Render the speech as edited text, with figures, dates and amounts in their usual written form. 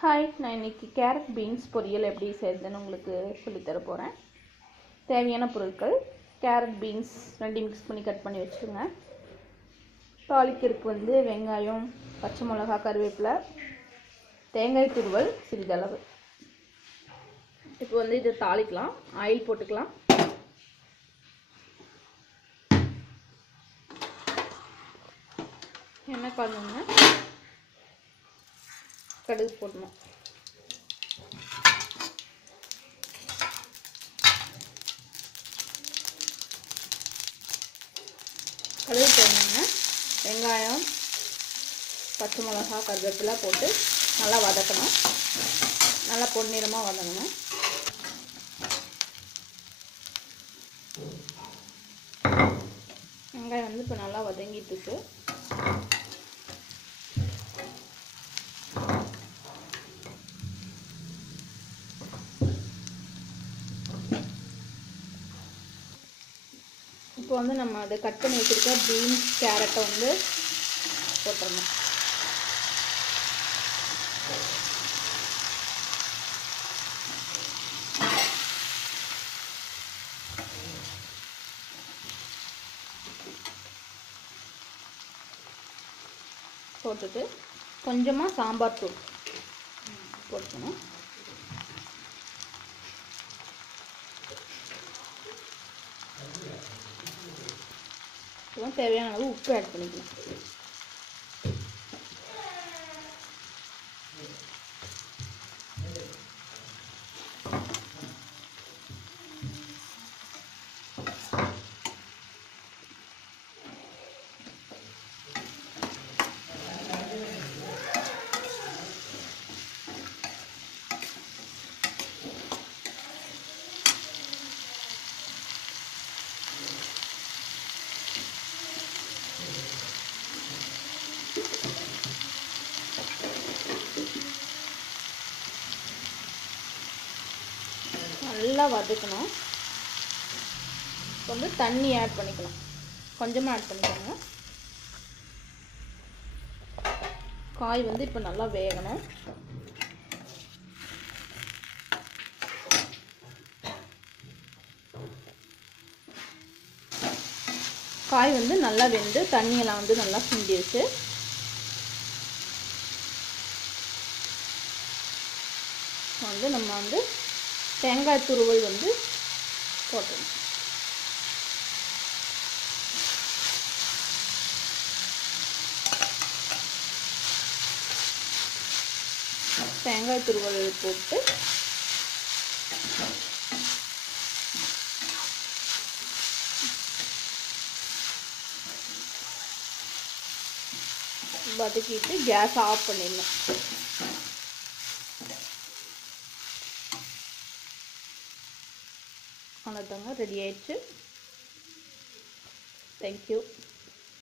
Hi, நான் இன்றைக்கி carrot beans பொரியல் எப்படி செய்யுதுன்னு உங்களுக்கு சொல்லித்தர போகிறேன். தேவையான பொருட்கள்: கேரட் பீன்ஸ் ரெண்டையும் மிக்ஸ் பண்ணி கட் பண்ணி வச்சுருங்க. தாளிக்கிறதுக்கு வெங்காயம், பச்சை மிளகா, கருவேப்பிலை, தேங்காய் துருவல் சிறிதளவு. இப்போ இது தாளிக்கலாம். ஆயில் போட்டுக்கலாம். எண்ணெய் காஞ்சோம்னா கடுகு போடணும். கடுகு போடணும்னா வெங்காயம், பச்சை மிளகா, கருவேப்பிலை போட்டு நல்லா வதக்கணும். நல்லா பொன்னிறமாக வதங்கணும். வெங்காயம் இப்போ நல்லா வதங்கிட்டு இருக்கு. இப்போ நம்ம அதை கட் பண்ணி வச்சுருக்க பீன்ஸ், கேரட்டை போட்டுடணும். போட்டுட்டு கொஞ்சமாக சாம்பார் தூள் போட்டுக்கணும். தேவையான அளவு உப்பு ஆட் பண்ணிக்கலாம். நல்லா வதக்கணும். தண்ணி ஆட் பண்ணிக்கலாம். கொஞ்சமாக ஆட் பண்ணிக்கோங்க. காய் இப்போ நல்லா வேகணும். காய் நல்லா வெந்து தண்ணியெல்லாம் நல்லா சுண்டிடுச்சு. நம்ம தேங்காய் துருவல் போட்டணும். தேங்காய் துருவல் போட்டு வதக்கிட்டு கேஸ் ஆஃப் பண்ணிடணும். அவ்வளோதாங்க, ரெடி ஆயிடுச்சு. தேங்க்யூ.